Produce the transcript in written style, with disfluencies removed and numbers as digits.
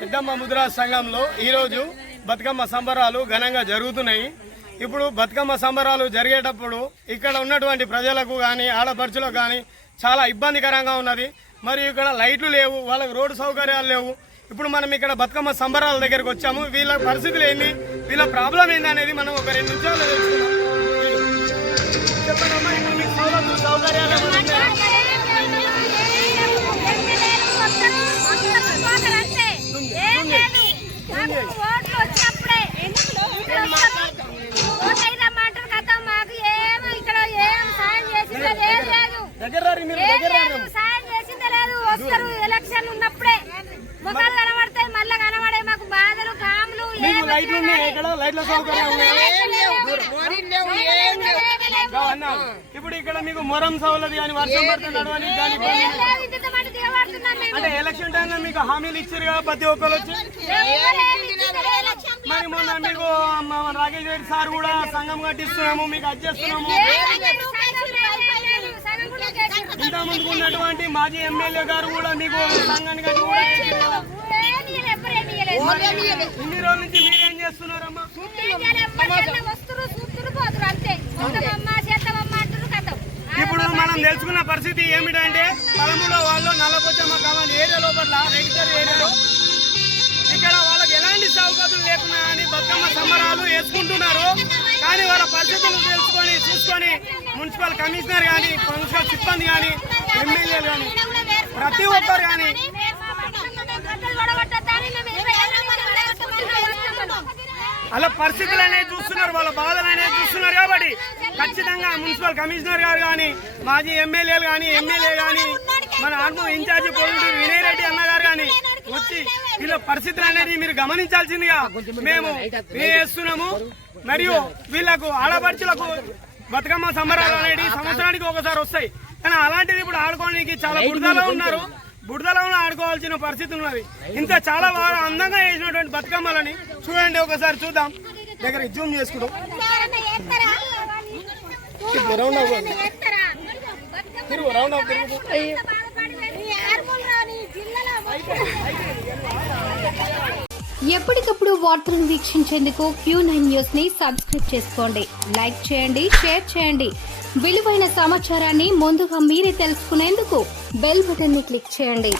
పెద్దమ్మ ముద్రా సంఘంలో ఈరోజు బతుకమ్మ సంబరాలు ఘనంగా జరుగుతున్నాయి. ఇప్పుడు బతుకమ్మ సంబరాలు జరిగేటప్పుడు ఇక్కడ ఉన్నటువంటి ప్రజలకు కానీ ఆడపడుచులకు కానీ చాలా ఇబ్బందికరంగా ఉన్నది. మరియు ఇక్కడ లైట్లు లేవు, వాళ్ళకి రోడ్డు సౌకర్యాలు లేవు. ఇప్పుడు మనం ఇక్కడ బతుకమ్మ సంబరాల దగ్గరకు వచ్చాము. వీళ్ళ పరిస్థితులు ఏంది, వీళ్ళ ప్రాబ్లం ఏంది అనేది మనం ఒక 2 నిమిషాలు తెలుసుకున్నాం. చెప్పండమ్మా, ఇప్పుడు మీకు సౌకర్యాలు ఎలక్షన్ ఉన్నప్పుడే ముఖాలు కనబడతాయి, మళ్ళీ కనబడే మాకు బాధలు కాములు. ఇప్పుడు ఇక్కడ మీకు మొరం సౌలది అని వర్షం పడుతున్నాడు అని అంటే ఎలక్షన్ టైంలో మీకు హామీలు ఇచ్చారు కదా ప్రతి ఒక్కరు వచ్చి. మరి మొన్న మీకు రాకేష్ రెడ్డి సార్ కూడా సంఘం కట్టిస్తున్నాము, మీకు అడ్జేస్తున్నాము. ఇంత ముందుకు ఉన్నటువంటి మాజీ ఎమ్మెల్యే గారు కూడా మీకు సంఘాన్ని కట్టి కూడా ఇన్ని రోజుల నుంచి మీరేం చేస్తున్నారమ్మా? ఇప్పుడు మనం తెలుసుకున్న పరిస్థితి ఏమిటంటే 13 వాళ్ళు నల్లపోచమ్మ కావాలి ఏరియా లోపల రెగ్యులర్ ఏరియాలో ఇక్కడ వాళ్ళకి ఎలాంటి సౌకర్యాలు లేకున్నా అని బతుకమ్మ సంబరాలు వేసుకుంటున్నారు. కానీ వాళ్ళ పరిస్థితులు తెలుసుకొని చూసుకొని మున్సిపల్ కమిషనర్ కానీ, మున్సిపల్ సిబ్బంది కానీ, ఎమ్మెల్యేలు కానీ ప్రతి ఒక్కరు కానీ అలా పరిస్థితులు అనేది చూస్తున్నారు, వాళ్ళ బాధలు అనేది చూస్తున్నారు. కాబట్టి ఖచ్చితంగా మున్సిపల్ కమిషనర్ గారు కానీ, మాజీ ఎమ్మెల్యేలు కానీ, ఎమ్మెల్యే కానీ, మన ఆర్మూర్ ఇన్ఛార్జి పోలీసు వినయ్ రెడ్డి అన్నగారు కానీ వచ్చి వీళ్ళ పరిస్థితులు అనేది మీరు గమనించాల్సిందిగా మేము వేస్తున్నాము. మరియు వీళ్లకు ఆడపడుచులకు బతుకమ్మ సంబరాలు అనేది సంవత్సరానికి ఒకసారి వస్తాయి. కానీ అలాంటిది ఇప్పుడు ఆడుకోవడానికి చాలా బురదలో ఉన్నారు. బురదలో ఆడుకోవాల్సిన పరిస్థితి ఉన్నది. ఇంత చాలా బాగా అందంగా వేసినటువంటి బతుకమ్మలని చూడండి, ఒకసారి చూద్దాం. దగ్గర జూమ్ చేసుకుంటాం. ఎప్పటికప్పుడు వార్తలను వీక్షించేందుకు Q9 న్యూస్ ని సబ్స్క్రైబ్ చేసుకోండి, లైక్ చేయండి, షేర్ చేయండి. విలువైన సమాచారాన్ని ముందుగా మీరే తెలుసుకునేందుకు బెల్ బటన్ ని క్లిక్ చేయండి.